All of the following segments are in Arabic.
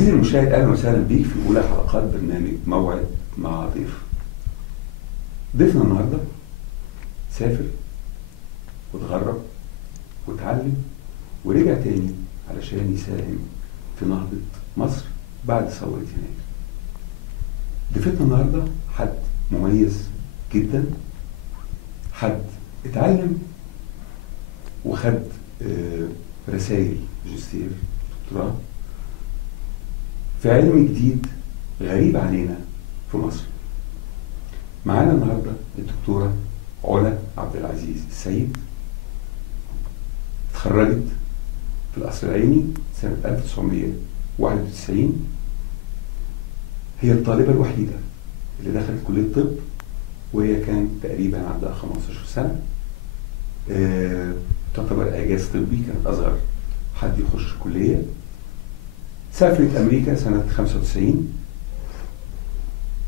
عزيزي المشاهد، اهلا وسهلا بيك في اولى حلقات برنامج موعد مع ضيف. ضيفنا النهارده سافر واتغرب واتعلم ورجع تاني علشان يساهم في نهضة مصر بعد ثورة يناير. ضيفتنا النهارده حد مميز جدا، حد اتعلم وخد رسائل ماجستير دكتوراه في علم جديد غريب علينا في مصر. معانا النهارده الدكتورة علا عبد العزيز السيد. اتخرجت في القصر العيني سنة 1991. هي الطالبة الوحيدة اللي دخلت كلية الطب وهي كان تقريبا عندها 15 سنة. تعتبر إعجاز طبي، كانت أصغر حد يخش الكلية. سافرت أمريكا سنة 95،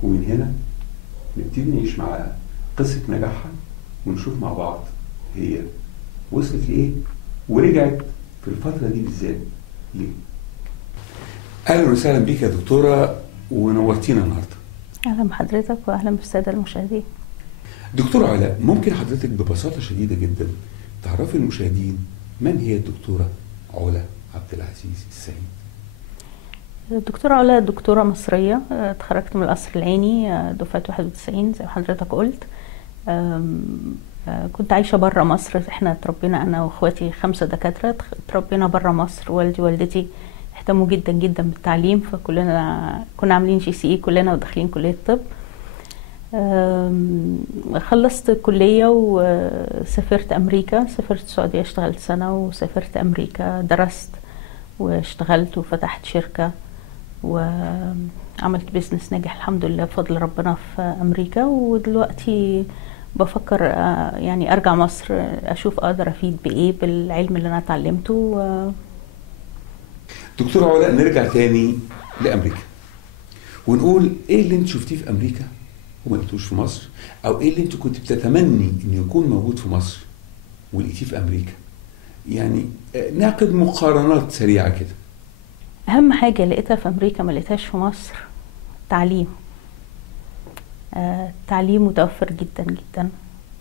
ومن هنا نبتدي نعيش معاها قصة نجاحها ونشوف مع بعض هي وصلت لإيه ورجعت في الفترة دي بالذات ليه. أهلا وسهلا بيك يا دكتورة ونورتينا النهاردة. أهلا بحضرتك وأهلا بالسادة المشاهدين. دكتورة علاء، ممكن حضرتك ببساطة شديدة جدا تعرفي المشاهدين من هي الدكتورة علا عبد العزيز السيد؟ الدكتورة علا دكتورة مصرية، اتخرجت من القصر العيني دفعة 91 زي ما حضرتك قلت. كنت عايشة برا مصر، احنا اتربينا انا واخواتي 5 دكاترة، اتربينا برا مصر. والدي ووالدتي اهتموا جدا جدا بالتعليم، فكلنا كنا عاملين GCE كلنا وداخلين كلية الطب. خلصت كلية وسافرت أمريكا، سافرت السعودية اشتغلت سنة، وسافرت أمريكا درست واشتغلت وفتحت شركة وعملت بيزنس ناجح الحمد لله بفضل ربنا في أمريكا. ودلوقتي بفكر يعني أرجع مصر أشوف أقدر أفيد بإيه بالعلم اللي أنا اتعلمته. دكتورة علاء، نرجع تاني لأمريكا ونقول إيه اللي أنت شفتيه في أمريكا وما لقيتوش في مصر، أو إيه اللي أنت كنت بتتمني إنه يكون موجود في مصر ولقيتيه في أمريكا. يعني نعقد مقارنات سريعة كده. أهم حاجة لقيتها في أمريكا ما لقيتهاش في مصر، تعليم. التعليم متوفر جدا جدا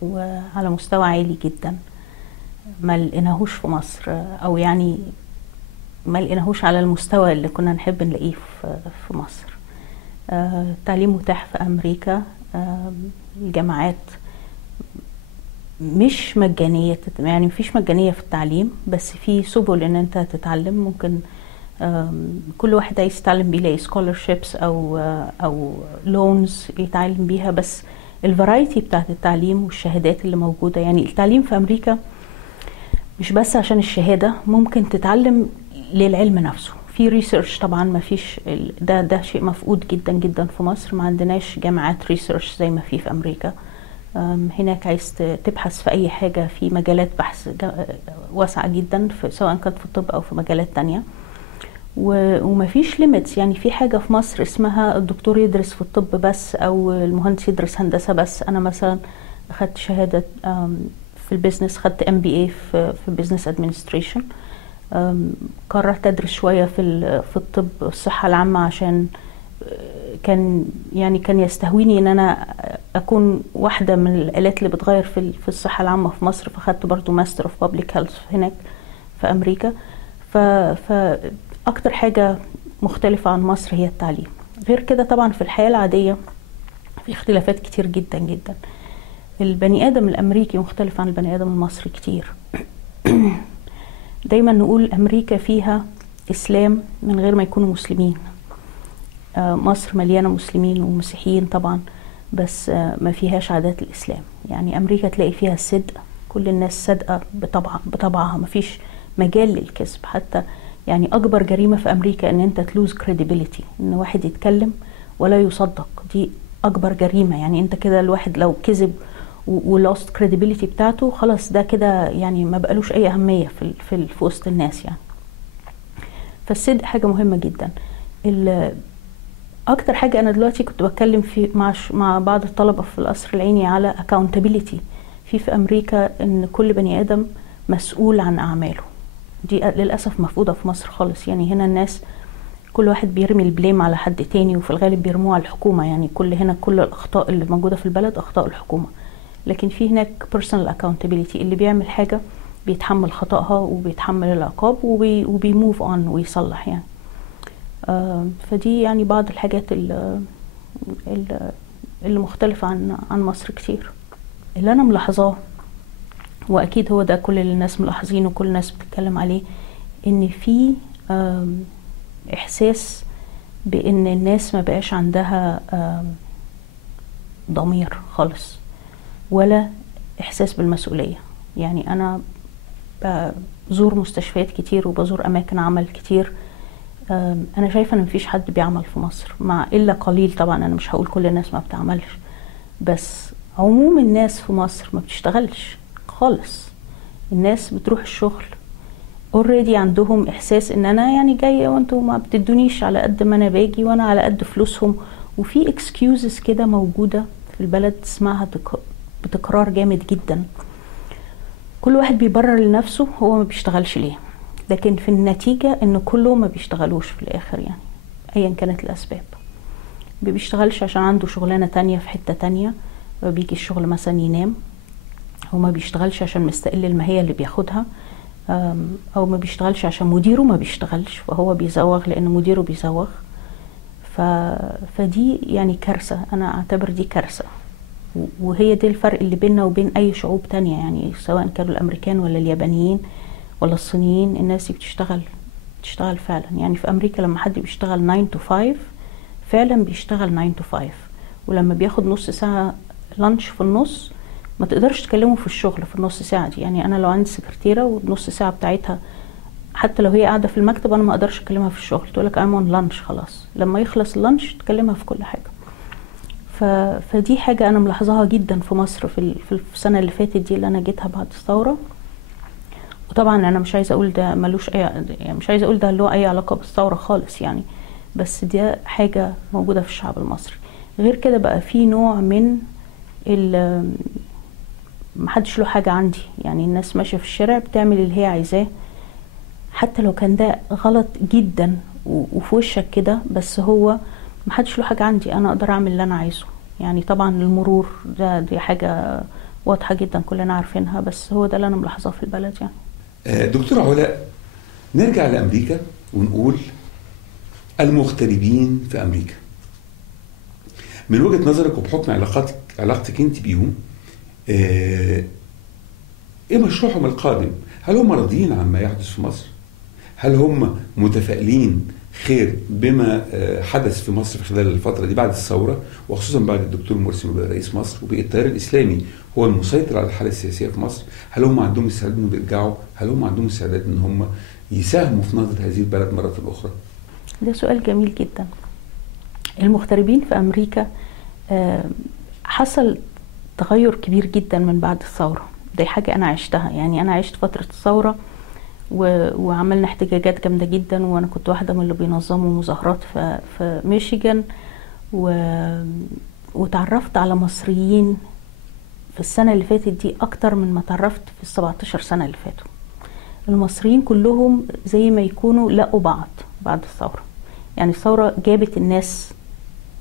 وعلى مستوى عالي جدا، ما لقيناهوش في مصر، أو يعني ما لقيناهوش على المستوى اللي كنا نحب نلاقيه في مصر. التعليم متاح في أمريكا، الجامعات مش مجانية، يعني مفيش مجانية في التعليم، بس في سبل ان انت تتعلم. ممكن كل واحد عايز يتعلم بيلاقي scholarships او loans يتعلم بيها، بس الفرايتي بتاعت التعليم والشهادات اللي موجودة. يعني التعليم في أمريكا مش بس عشان الشهادة، ممكن تتعلم للعلم نفسه. في ريسيرش طبعا ما فيش، ده شيء مفقود جدا جدا في مصر، ما عندناش جامعات ريسيرش زي ما في أمريكا. هناك عايز تبحث في أي حاجة، في مجالات بحث واسعة جدا، سواء كانت في الطب أو في مجالات تانية، ومفيش ليميتس. يعني في حاجة في مصر اسمها الدكتور يدرس في الطب بس، أو المهندس يدرس هندسة بس. أنا مثلا أخدت شهادة في البيزنس، خدت MBA في بيزنس ادمنستريشن. قررت أدرس شوية في الطب الصحة العامة، عشان كان يستهويني ان انا اكون واحدة من الآلات اللي بتغير في الصحة العامة في مصر. فخدت برضو ماستر اوف بابليك هيلث هناك في امريكا. فاكتر حاجة مختلفة عن مصر هي التعليم. غير كده طبعا في الحياة العادية في اختلافات كتير جدا جدا. البني ادم الامريكي مختلف عن البني ادم المصري كتير. دايما نقول امريكا فيها اسلام من غير ما يكونوا مسلمين. مصر مليانة مسلمين ومسيحيين طبعا، بس ما فيهاش عادات الإسلام. يعني أمريكا تلاقي فيها الصدق، كل الناس صادقة بطبعها، ما فيش مجال للكذب. حتى يعني أكبر جريمة في أمريكا إن أنت تلوز credibility، إن واحد يتكلم ولا يصدق، دي أكبر جريمة. يعني أنت كده الواحد لو كذب ولوست credibility بتاعته، خلاص ده كده يعني ما بقالوش أي أهمية في وسط الناس يعني. فالصدق حاجة مهمة جدا. اكتر حاجة انا دلوقتي كنت بتكلم مع بعض الطلبة في القصر العيني على accountability في امريكا، ان كل بني ادم مسؤول عن اعماله. دي للاسف مفقودة في مصر خالص. يعني هنا الناس كل واحد بيرمي البليم على حد تاني، وفي الغالب بيرموه على الحكومة. يعني كل الأخطاء اللي موجودة في البلد أخطاء الحكومة، لكن في هناك personal accountability. اللي بيعمل حاجة بيتحمل خطأها وبيتحمل العقاب وبيموف on ويصلح يعني. فدي يعني بعض الحاجات اللي مختلفة عن مصر كتير. اللي أنا ملاحظاه، وأكيد هو ده كل الناس ملاحظينه وكل الناس بتتكلم عليه، إن في إحساس بإن الناس ما بقاش عندها ضمير خالص، ولا إحساس بالمسؤولية. يعني أنا بزور مستشفيات كتير وبزور أماكن عمل كتير، أنا شايفة إن مفيش حد بيعمل في مصر، مع إلا قليل طبعا. أنا مش هقول كل الناس ما بتعملش، بس عموم الناس في مصر ما بتشتغلش خالص. الناس بتروح الشغل اوريدي عندهم احساس ان انا يعني جايه وانتوا ما بتدونيش على قد ما انا باجي وانا على قد فلوسهم. وفي اكسكيوزز كده موجوده في البلد اسمها بتكرار جامد جدا. كل واحد بيبرر لنفسه هو ما بيشتغلش ليه، لكن في النتيجه ان كلهم ما بيشتغلوش في الاخر، يعني ايا كانت الاسباب. ما بيشتغلش عشان عنده شغلانه تانية في حته تانية، بيجي الشغل مثلا ينام. هو ما بيشتغلش عشان مستقل المهية اللي بياخدها، او ما بيشتغلش عشان مديره ما بيشتغلش فهو بيزوغ لان مديره بيزوغ. فدي يعني كارثة، انا اعتبر دي كارثة. وهي دي الفرق اللي بيننا وبين اي شعوب تانية، يعني سواء كانوا الامريكان ولا اليابانيين ولا الصينيين. الناس دي بتشتغل فعلا. يعني في امريكا لما حد بيشتغل 9 to 5 فعلا بيشتغل 9 to 5، ولما بياخد نص ساعة لانش في النص ما تقدرش تكلمه في الشغل في النص ساعة دي. يعني انا لو عندي سكرتيرة والنص ساعة بتاعتها حتى لو هي قاعدة في المكتب انا ما اقدرش اكلمها في الشغل، تقولك I'm on lunch، خلاص لما يخلص اللانش تكلمها في كل حاجة. فدي حاجة انا ملاحظاها جدا في مصر في السنة اللي فاتت دي اللي انا جيتها بعد الثورة. وطبعا انا مش عايزة اقول ده ملوش يعني مش عايزة اقول ده له اي علاقة بالثورة خالص يعني، بس دي حاجة موجودة في الشعب المصري. غير كده بقى في نوع من محدش له حاجة عندي. يعني الناس ماشية في الشارع بتعمل اللي هي عايزاه، حتى لو كان ده غلط جدا وفي وشك كده، بس هو محدش له حاجة عندي، انا اقدر اعمل اللي انا عايزه. يعني طبعا المرور دي حاجة واضحة جدا كلنا عارفينها، بس هو ده اللي انا ملاحظاه في البلد يعني. دكتورة علاء، نرجع لأمريكا ونقول المغتربين في أمريكا من وجهة نظرك وبحكم علاقتك انت بيهم، ايه مشروعهم القادم؟ هل هم راضيين عما يحدث في مصر؟ هل هم متفائلين خير بما حدث في مصر في خلال الفترة دي بعد الثورة، وخصوصا بعد الدكتور مرسي ما بقى رئيس مصر وبقى التيار الإسلامي هو المسيطر على الحالة السياسية في مصر؟ هل هم عندهم استعداد انهم يرجعوا؟ هل هم عندهم استعداد ان هم يساهموا في نهضة هذه البلد مرة أخرى؟ ده سؤال جميل جدا. المغتربين في أمريكا حصل تغير كبير جدا من بعد الثورة. دي حاجة أنا عشتها، يعني أنا عشت فترة الثورة وعملنا احتجاجات جامدة جدا، وأنا كنت واحدة من اللي بينظموا مظاهرات في ميشيغان، وتعرفت على مصريين في السنة اللي فاتت دي أكتر من ما تعرفت في 17 سنة اللي فاتوا. المصريين كلهم زي ما يكونوا لقوا بعض بعد الثورة. يعني الثورة جابت الناس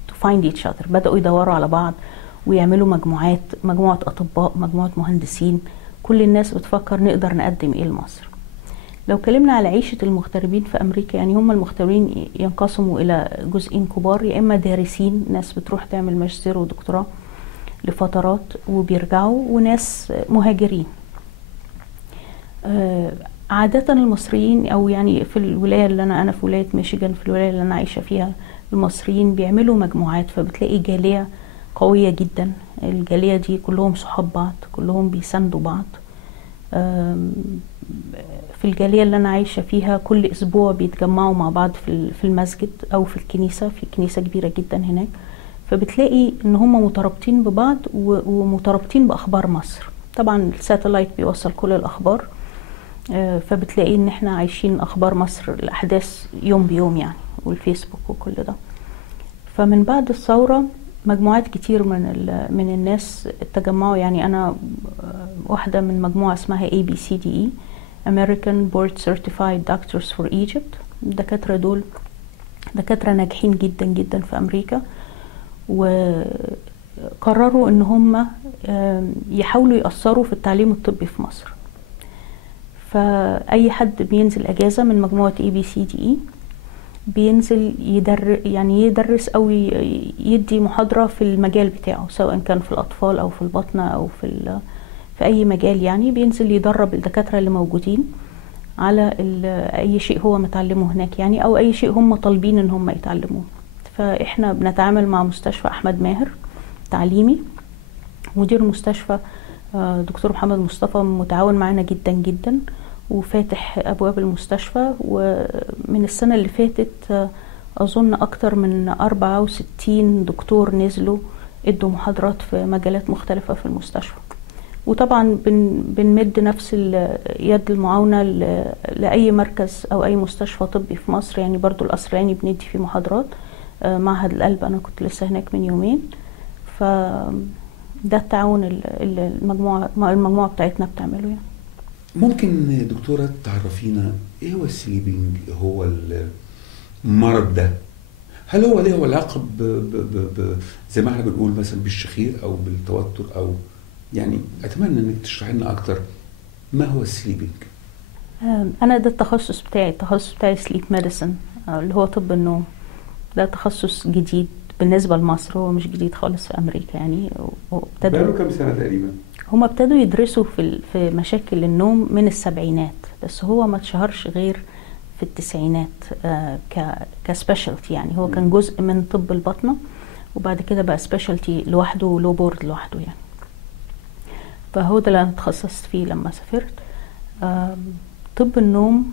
to find each other، بدأوا يدوروا على بعض ويعملوا مجموعة أطباء، مجموعة مهندسين، كل الناس بتفكر نقدر نقدم إيه لمصر. لو كلمنا على عيشة المغتربين في أمريكا، يعني هم المغتربين ينقسموا إلى جزئين كبار، يا إما دارسين، ناس بتروح تعمل ماجستير ودكتوراه لفترات وبيرجعوا، وناس مهاجرين. عادة المصريين، أو يعني في الولاية اللي أنا في ولاية ميشيغان، في الولاية اللي أنا عايشة فيها، المصريين بيعملوا مجموعات، فبتلاقي جالية قوية جدا. الجالية دي كلهم صحاب بعض، كلهم بيساندوا بعض. في الجالية اللي أنا عايشة فيها كل أسبوع بيتجمعوا مع بعض في المسجد أو في الكنيسة، في كنيسة كبيرة جدا هناك، فبتلاقي إن هم مترابطين ببعض ومترابطين بأخبار مصر. طبعا الساتلايت بيوصل كل الأخبار، فبتلاقي إن احنا عايشين أخبار مصر، الأحداث يوم بيوم يعني، والفيسبوك وكل ده. فمن بعد الثورة مجموعات كتير من الناس تجمعوا. يعني أنا واحدة من مجموعة اسمها ABCDE American Board Certified Doctors for Egypt. الدكاترة دول دكاترة ناجحين جدا جدا في أمريكا، وقرروا إن هم يحاولوا يأثروا في التعليم الطبي في مصر. فأي حد بينزل أجازة من مجموعة ABCDE بينزل يدرس أو يدي محاضرة في المجال بتاعه، سواء كان في الأطفال أو في البطنة أو في أي مجال. يعني بينزل يدرب الدكاترة اللي موجودين على أي شيء هو متعلمه هناك، يعني أو أي شيء هم طالبين إن هم يتعلموه. فإحنا بنتعامل مع مستشفى أحمد ماهر تعليمي، مدير المستشفى دكتور محمد مصطفى متعاون معنا جدا جدا، وفاتح أبواب المستشفى. ومن السنة اللي فاتت أظن أكتر من 64 دكتور نزلوا ادوا محاضرات في مجالات مختلفة في المستشفى. وطبعا بنمد نفس يد المعاونة لأي مركز أو أي مستشفى طبي في مصر. يعني برضو القصر العيني بندي فيه محاضرات، معهد القلب أنا كنت لسه هناك من يومين. فده التعاون المجموعة بتاعتنا بتعمله يعني. ممكن دكتورة تعرفينا ايه هو السليبنج؟ هو المرض ده هل هو ليه علاقة زي ما احنا بنقول مثلا بالشخير او بالتوتر، او يعني اتمنى انك تشرحي لنا اكتر ما هو السليبنج. انا ده التخصص بتاعي سليب ميديسن، اللي هو طب النوم. ده تخصص جديد بالنسبة لمصر، هو مش جديد خالص في امريكا يعني. بقاله كام سنة تقريبا؟ هما ابتدوا يدرسوا في مشاكل النوم من السبعينات، بس هو ما اتشهرش غير في التسعينات كسبيشالتي. يعني هو كان جزء من طب البطنة، وبعد كده بقى سبيشالتي لوحده ولو بورد لوحده يعني. فهو ده اللي انا اتخصصت فيه لما سافرت. طب النوم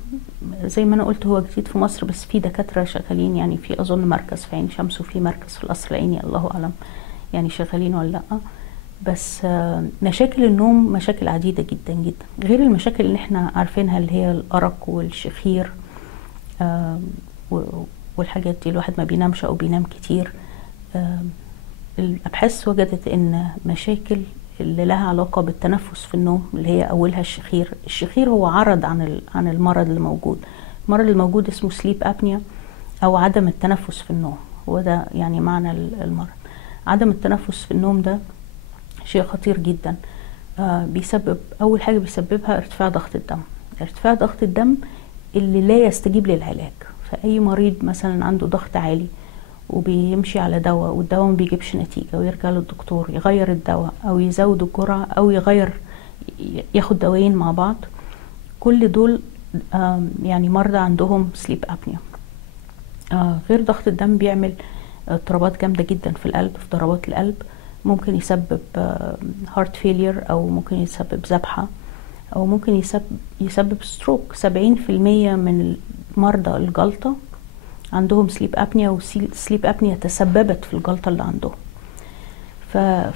زي ما انا قلت هو جديد في مصر، بس في دكاترة شغالين يعني. في اظن مركز في عين شمس، وفي مركز في القصر العيني، الله اعلم يعني شغالين ولا لا. بس مشاكل النوم مشاكل عديدة جدا جدا، غير المشاكل اللي احنا عارفينها اللي هي الأرق والشخير والحاجات دي. الواحد ما بينامش أو بينام كتير. الأبحاث وجدت إن مشاكل اللي لها علاقة بالتنفس في النوم، اللي هي أولها الشخير. الشخير هو عرض عن المرض اللي موجود. المرض الموجود اسمه سليب أبنيا أو عدم التنفس في النوم، وده يعني معنى المرض. عدم التنفس في النوم ده شيء خطير جدا. بيسبب أول حاجة بيسببها ارتفاع ضغط الدم. ارتفاع ضغط الدم اللي لا يستجيب للعلاج. فأي مريض مثلا عنده ضغط عالي وبيمشي على دواء والدواء ما بيجيبش نتيجة، ويرجع للدكتور يغير الدواء أو يزود الجرعة أو ياخد دوايين مع بعض، كل دول يعني مرضى عندهم سليب أبنيا. غير ضغط الدم بيعمل اضطرابات جامدة جدا في القلب، في ضربات القلب. ممكن يسبب هارت فيلير، أو ممكن يسبب ذبحة، أو ممكن يسبب ستروك. 70% من مرضى الجلطة عندهم سليب أبنيا، والسليب أبنيا تسببت في الجلطة اللي عندهم.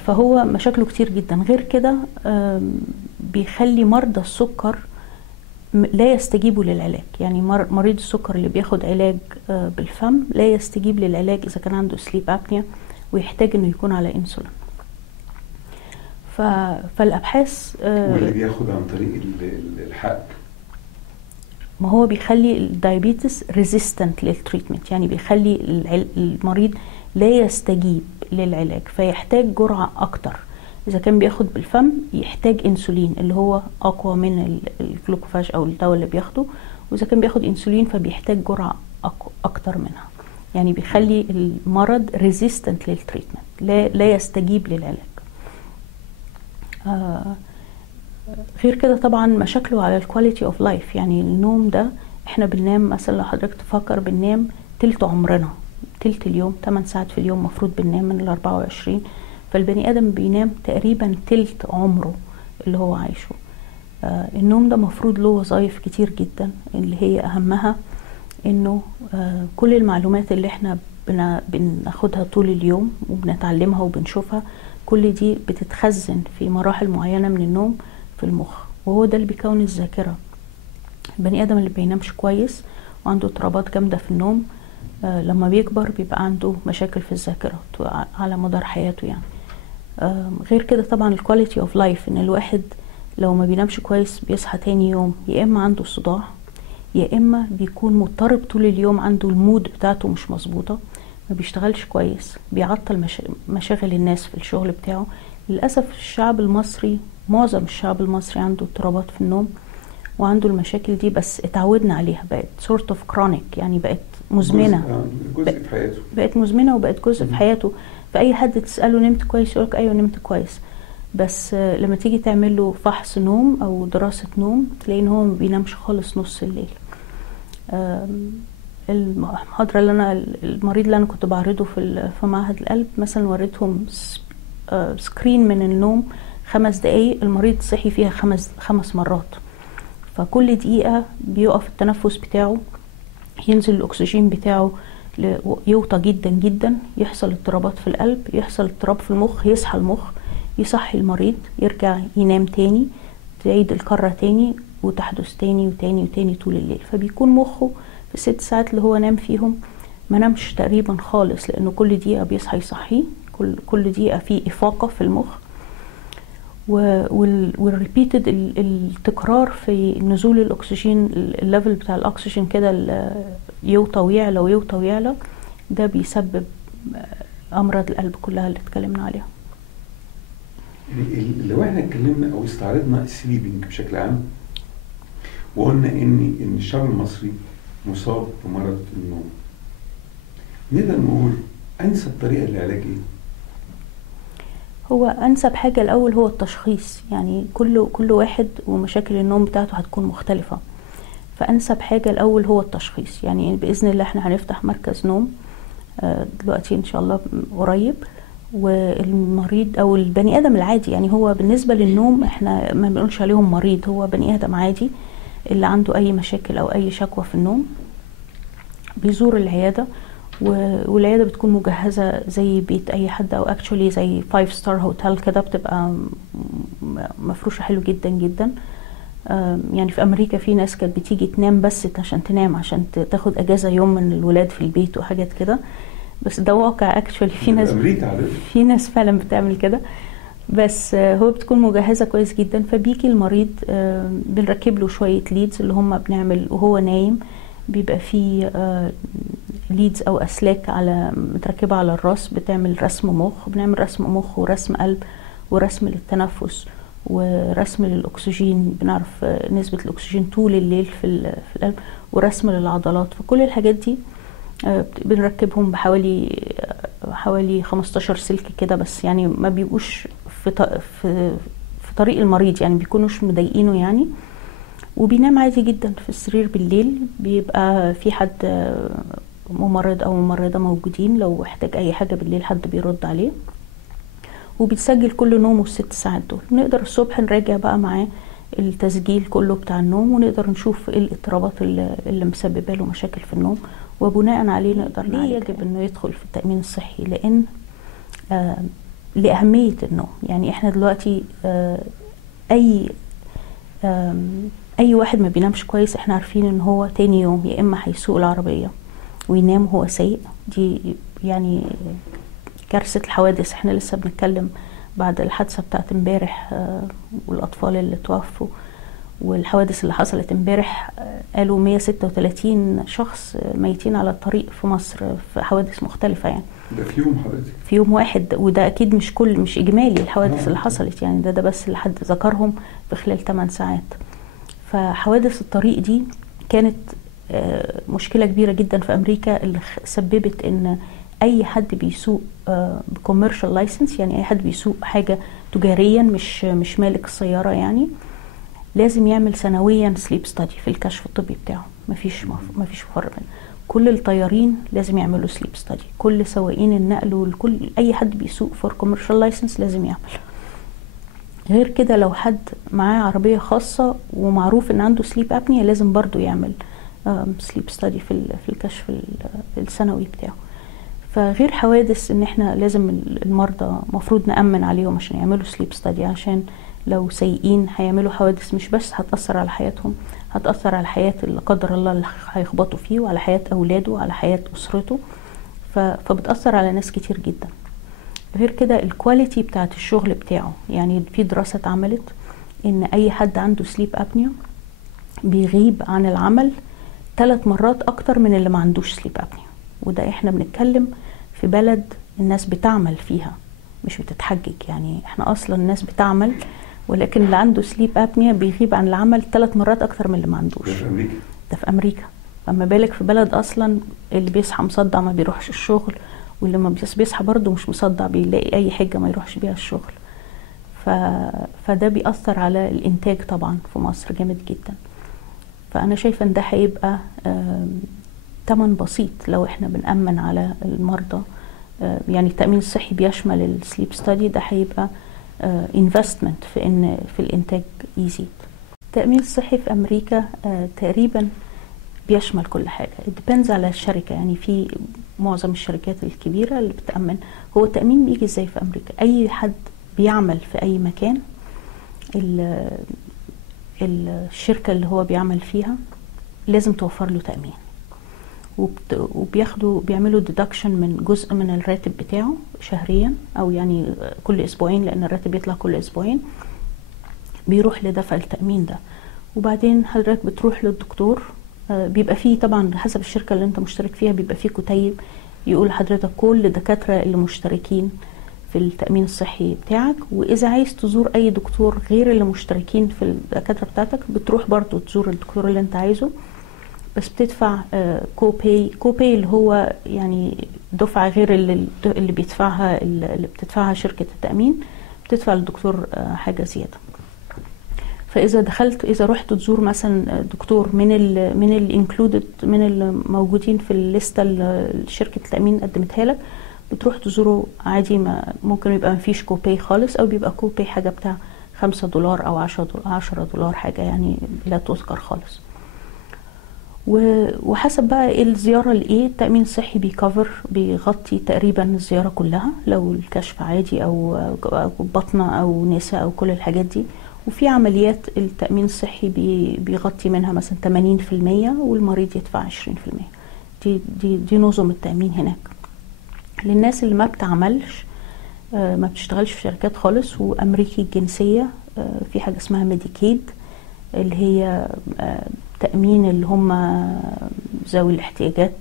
فهو مشاكله كتير جدا. غير كده بيخلي مرضى السكر لا يستجيبوا للعلاج. يعني مريض السكر اللي بياخد علاج بالفم لا يستجيب للعلاج إذا كان عنده سليب أبنيا، ويحتاج انه يكون على انسولين. فالابحاث واللي بياخد عن طريق الحقن، ما هو بيخلي الدايابيتس ريزيستنت للتريتمنت، يعني بيخلي المريض لا يستجيب للعلاج، فيحتاج جرعة اكتر. اذا كان بياخد بالفم يحتاج انسولين اللي هو اقوى من الجلوكوفاج او الدواء اللي بياخده، واذا كان بياخد انسولين فبيحتاج جرعة اكتر منها. يعني بيخلي المرض ريزيستنت للتريتمنت، لا يستجيب للعلاج. غير كده طبعا مشاكله على الكواليتي اوف لايف. يعني النوم ده احنا بننام مثلا، لو حضرتك تفكر بننام تلت عمرنا، تلت اليوم، 8 ساعات في اليوم مفروض بننام من 24. فالبني ادم بينام تقريبا تلت عمره اللي هو عايشه. النوم ده مفروض له وظائف كتير جدا، اللي هي اهمها انه كل المعلومات اللي احنا بناخدها طول اليوم وبنتعلمها وبنشوفها، كل دي بتتخزن في مراحل معينة من النوم في المخ، وهو ده اللي بيكون الذاكرة. البني ادم اللي بينامش كويس وعنده اضطرابات جامدة في النوم، لما بيكبر بيبقى عنده مشاكل في الذاكرة على مدار حياته يعني. غير كده طبعا الكواليتي اوف لايف، ان الواحد لو ما بينامش كويس بيصحى تاني يوم يا اما عنده صداع، يا اما بيكون مضطرب طول اليوم، عنده المود بتاعته مش مظبوطه، ما بيشتغلش كويس، بيعطل مشاغل الناس في الشغل بتاعه. للاسف الشعب المصري، معظم الشعب المصري عنده اضطرابات في النوم وعنده المشاكل دي، بس اتعودنا عليها، بقت sort of chronic، يعني بقت مزمنه، جزء في حياته، بقت مزمنه وبقت جزء في حياته. فاي حد تساله نمت كويس يقولك ايوه نمت كويس، بس لما تيجي تعمل له فحص نوم او دراسه نوم تلاقي ان هو ما بينامش خالص نص الليل. المحاضره اللي انا، المريض اللي انا كنت بعرضه في معهد القلب مثلا، وريتهم سكرين من النوم 5 دقايق، المريض صحي فيها 5 مرات. فكل دقيقه بيقف التنفس بتاعه، ينزل الاكسجين بتاعه يوطى جدا جدا، يحصل اضطرابات في القلب، يحصل اضطراب في المخ، يصحى المخ، يصحي المريض، يرجع ينام تاني، تعيد الكرة تاني وتحدث تاني وتاني وتاني طول الليل. فبيكون مخه في 6 ساعات اللي هو نام فيهم ما نامش تقريبا خالص، لأنه كل دقيقة بيصحى يصحيه، كل دقيقة في إفاقة في المخ. والريبيتد، التكرار في نزول الأكسجين، الليفل بتاع الأكسجين كده يوطى ويعلى ويوطى ويعلى، ده بيسبب أمراض القلب كلها اللي اتكلمنا عليها. لو احنا اتكلمنا او استعرضنا السليبنج بشكل عام وقلنا ان الشعب المصري مصاب بمرض النوم، نقدر نقول انسب طريقه للعلاج ايه؟ هو انسب حاجه الاول هو التشخيص، يعني كل واحد ومشاكل النوم بتاعته هتكون مختلفه، فانسب حاجه الاول هو التشخيص. يعني باذن الله احنا هنفتح مركز نوم دلوقتي ان شاء الله قريب، والمريض او البني ادم العادي، يعني هو بالنسبه للنوم احنا ما بنقولش عليهم مريض، هو بني ادم عادي اللي عنده اي مشاكل او اي شكوى في النوم بيزور العياده، والعياده بتكون مجهزه زي بيت اي حد، او اكشولي زي 5 ستار هوتيل كده، بتبقى مفروشه حلو جدا جدا. يعني في امريكا في ناس كانت بتيجي تنام بس عشان تنام، عشان تاخد اجازه يوم من الولاد في البيت وحاجات كده، بس ده واقع اكشولي، في ناس فعلا بتعمل كده. بس هو بتكون مجهزه كويس جدا، فبيجي المريض بنركب له شويه ليدز اللي هم بنعمل وهو نايم، بيبقى فيه ليدز او اسلاك متركبه على الراس، بتعمل رسم مخ، بنعمل رسم مخ ورسم قلب ورسم للتنفس ورسم للاكسجين، بنعرف نسبه الاكسجين طول الليل في القلب، ورسم للعضلات. فكل الحاجات دي بنركبهم بحوالي 15 سلك كده، بس يعني ما بيبقوش في طريق المريض، يعني بيكونوش مضايقينه يعني. وبينام عادي جدا في السرير بالليل، بيبقى في حد ممرض او ممرضة موجودين، لو احتاج اي حاجة بالليل حد بيرد عليه، وبيتسجل كل نومه ال6 ساعات دول. نقدر الصبح نراجع بقى معاه التسجيل كله بتاع النوم، ونقدر نشوف ايه الاضطرابات اللي مسببه له مشاكل في النوم، وبناء عليه نقدر ليه يجب انه يدخل في التأمين الصحي. لان لأهمية النوم، يعني احنا دلوقتي اي واحد ما بينامش كويس احنا عارفين ان هو تاني يوم يا اما هيسوق العربية وينام وهو سايق، دي يعني كارثة الحوادث. احنا لسه بنتكلم بعد الحادثة بتاعت امبارح والاطفال اللي توفوا، والحوادث اللي حصلت امبارح، قالوا 136 شخص ميتين على الطريق في مصر في حوادث مختلفة. يعني ده في يوم حضرتك؟ في يوم واحد، وده اكيد مش اجمالي الحوادث اللي حصلت، يعني ده بس اللي حد ذكرهم في خلال 8 ساعات. فحوادث الطريق دي كانت مشكلة كبيرة جدا في امريكا، اللي سببت ان اي حد بيسوق بكوميرشال لايسنس، يعني اي حد بيسوق حاجة تجاريا مش مالك السيارة، يعني لازم يعمل سنويا سليب ستادي في الكشف الطبي بتاعه. مفيش مفر منه. كل الطيارين لازم يعملوا سليب ستادي، كل سواقين النقل، والكل اي حد بيسوق فور كوميرشال لايسنس لازم يعمل. غير كده لو حد معاه عربية خاصة ومعروف ان عنده سليب ابنيا لازم برضو يعمل سليب ستادي في الكشف السنوي بتاعه. فغير حوادث ان احنا لازم المرضى مفروض نأمن عليهم عشان يعملوا سليب ستادي، عشان لو سيئين هيعملوا حوادث مش بس هتأثر على حياتهم، هتأثر على حياة اللي قدر الله اللي هيخبطوا فيه، وعلى حياة أولاده، وعلى حياة أسرته، فبتأثر على ناس كتير جدا. غير كده الكواليتي بتاعت الشغل بتاعه، يعني في دراسة اتعملت ان اي حد عنده سليب ابنيا بيغيب عن العمل 3 مرات اكتر من اللي ما عندوش سليب ابنيا. وده احنا بنتكلم في بلد الناس بتعمل فيها مش بتتحجج، يعني احنا اصلا الناس بتعمل، ولكن اللي عنده سليب ابنيا بيغيب عن العمل 3 مرات اكتر من اللي ما عندوش. ده في امريكا. ده في امريكا. فما بالك في بلد اصلا اللي بيصحى مصدع ما بيروحش الشغل، واللي ما بيصحى برضه مش مصدع بيلاقي اي حاجه ما يروحش بيها الشغل. فده بيأثر على الانتاج طبعا في مصر جامد جدا. فانا شايفه ان ده هيبقى تمن بسيط لو احنا بنأمن على المرضى. يعني التأمين الصحي بيشمل السليب ستادي، ده هيبقى انفستمنت في الانتاج يزيد. التأمين الصحي في امريكا تقريبا بيشمل كل حاجه، depends على الشركه. يعني في معظم الشركات الكبيره اللي بتأمن. هو التأمين بيجي ازاي في امريكا؟ اي حد بيعمل في اي مكان، الشركه اللي هو بيعمل فيها لازم توفر له تأمين، بيعملوا ديدكشن من جزء من الراتب بتاعه شهريا او يعني كل اسبوعين، لان الراتب بيطلع كل اسبوعين، بيروح لدفع التأمين ده. وبعدين حضرتك بتروح للدكتور، بيبقى فيه طبعا حسب الشركة اللي انت مشترك فيها بيبقى فيه كتيب يقول لحضرتك كل الدكاترة اللي مشتركين في التأمين الصحي بتاعك، واذا عايز تزور اي دكتور غير اللي مشتركين في الدكاترة بتاعتك بتروح برضو تزور الدكتور اللي انت عايزه، بس بتدفع كوباي اللي هو يعني دفعة غير اللي بيدفعها اللي بتدفعها شركة التأمين، بتدفع للدكتور حاجة زيادة. فإذا إذا رحت تزور مثلا دكتور من الانكلودد من الموجودين في الليستة اللي شركة التأمين قدمتها لك، بتروح تزوره عادي، ممكن يبقى مفيش كوباي خالص، أو بيبقى كوباي حاجة بتاع $5 أو $10 حاجة يعني لا تذكر خالص. وحسب بقى الزيارة لإيه، التأمين الصحي بيغطي تقريبا الزيارة كلها، لو الكشف عادي أو بطنة أو نساء أو كل الحاجات دي. وفي عمليات التأمين الصحي بيغطي منها مثلا 80% والمريض يدفع 20%. دي نظم التأمين هناك للناس اللي ما بتعملش، ما بتشتغلش في شركات خالص وأمريكي الجنسية. في حاجة اسمها ميديكيد اللي هي تأمين اللي هم ذوي الاحتياجات،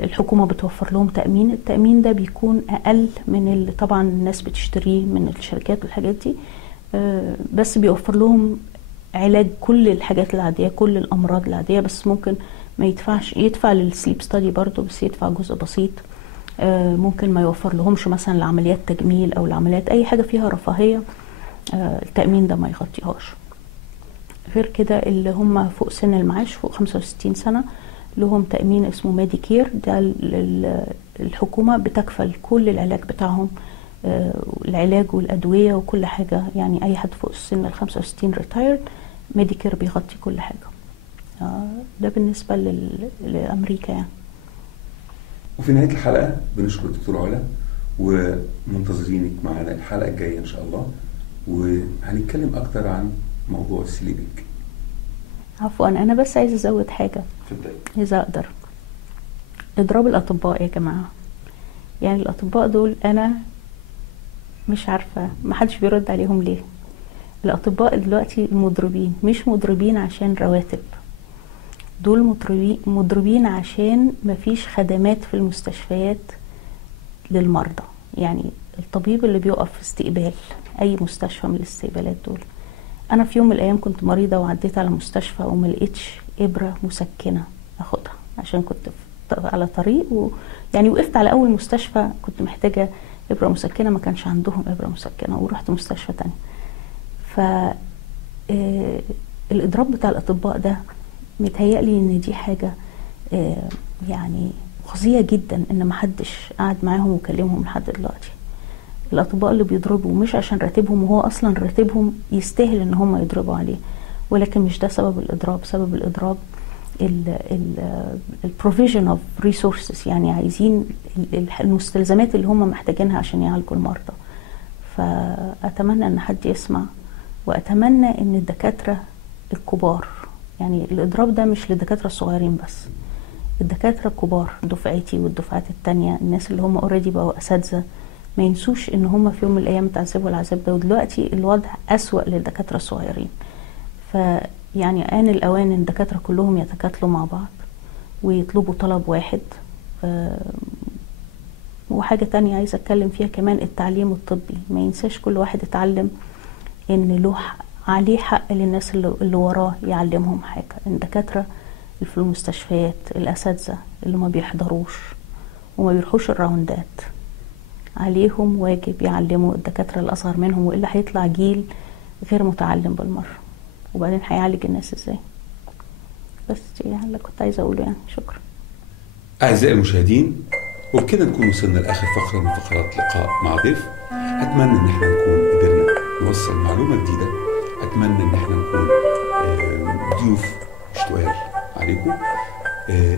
الحكومة بتوفر لهم تأمين. التأمين ده بيكون أقل من اللي طبعا الناس بتشتريه من الشركات والحاجات دي، بس بيوفر لهم علاج كل الحاجات العادية، كل الأمراض العادية، بس ممكن ما يدفع للسليب ستادي برضو، بس يدفع جزء بسيط. ممكن ما يوفر لهمش مثلا لعمليات تجميل أو لعمليات أي حاجة فيها رفاهية، التأمين ده ما يغطيهاش. غير كده اللي هم فوق سن المعاش فوق 65 سنة لهم تأمين اسمه ميديكير، ده الحكومة بتكفل كل العلاج بتاعهم، العلاج والأدوية وكل حاجة. يعني أي حد فوق السن 65 ريتايرد ميديكير بيغطي كل حاجة. ده بالنسبة لأمريكا يعني. وفي نهاية الحلقة بنشكر الدكتور علا، ومنتظرينك معنا الحلقة الجاية إن شاء الله، وهنتكلم أكتر عن موضوع السليبنج. عفوا أنا بس عايز أزود حاجة إذا أقدر. إضراب الأطباء يا جماعة، يعني الأطباء دول أنا مش عارفة محدش بيرد عليهم ليه. الأطباء دلوقتي المضربين مش مضربين عشان رواتب، دول مضربين عشان مفيش خدمات في المستشفيات للمرضى. يعني الطبيب اللي بيقف في استقبال أي مستشفى من الاستقبالات دول، أنا في يوم من الأيام كنت مريضة وعديت على مستشفى وما لقيتش إبرة مسكنة أخدها عشان كنت على طريق، يعني وقفت على أول مستشفى كنت محتاجة إبرة مسكنة، ما كانش عندهم إبرة مسكنة ورحت مستشفى تانية. الإضراب بتاع الأطباء ده متهيألي إن دي حاجة يعني مخزية جدا، إن محدش قاعد معاهم وكلمهم لحد دلوقتي. الأطباء اللي بيضربوا مش عشان راتبهم، وهو أصلا راتبهم يستاهل إن هم يضربوا عليه، ولكن مش ده سبب الإضراب. سبب الإضراب البروفيجن اوف ريسورسز، يعني عايزين المستلزمات اللي هم محتاجينها عشان يعالجوا المرضى. فأتمنى إن حد يسمع، وأتمنى إن الدكاترة الكبار، يعني الإضراب ده مش للدكاترة الصغيرين بس، الدكاترة الكبار دفعتي والدفعات التانية، الناس اللي هم اوريدي بقوا أساتذة، ما ينسوش إن هم في يوم من الأيام اتعذبوا العذاب ده، ودلوقتي الوضع أسوأ للدكاترة الصغيرين. يعني آن الأوان إن الدكاترة كلهم يتكاتلوا مع بعض ويطلبوا طلب واحد. وحاجة تانية عايزة أتكلم فيها كمان، التعليم الطبي. ما ينساش كل واحد يتعلم إن له عليه حق للناس اللي وراه يعلمهم حاجة. الدكاترة اللي في المستشفيات، الأساتذة اللي ما بيحضروش وما بيروحوش الراوندات، عليهم واجب يعلموا الدكاترة الأصغر منهم، وإلا هيطلع جيل غير متعلم بالمرة، وبعدين هيعالج الناس إزاي؟ بس يعني اللي كنت عايزة أقوله يعني. شكرا. أعزائي المشاهدين، وبكده نكون وصلنا لآخر فقرة من فقرات لقاء مع ضيف. أتمنى إن احنا نكون قدرنا نوصل معلومة جديدة. أتمنى إن احنا نكون ضيوف مش تقال عليكم.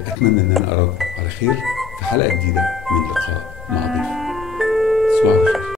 أتمنى إن أنا أراكم على خير في حلقة جديدة من لقاء مع ضيف. تصبحوا على خير.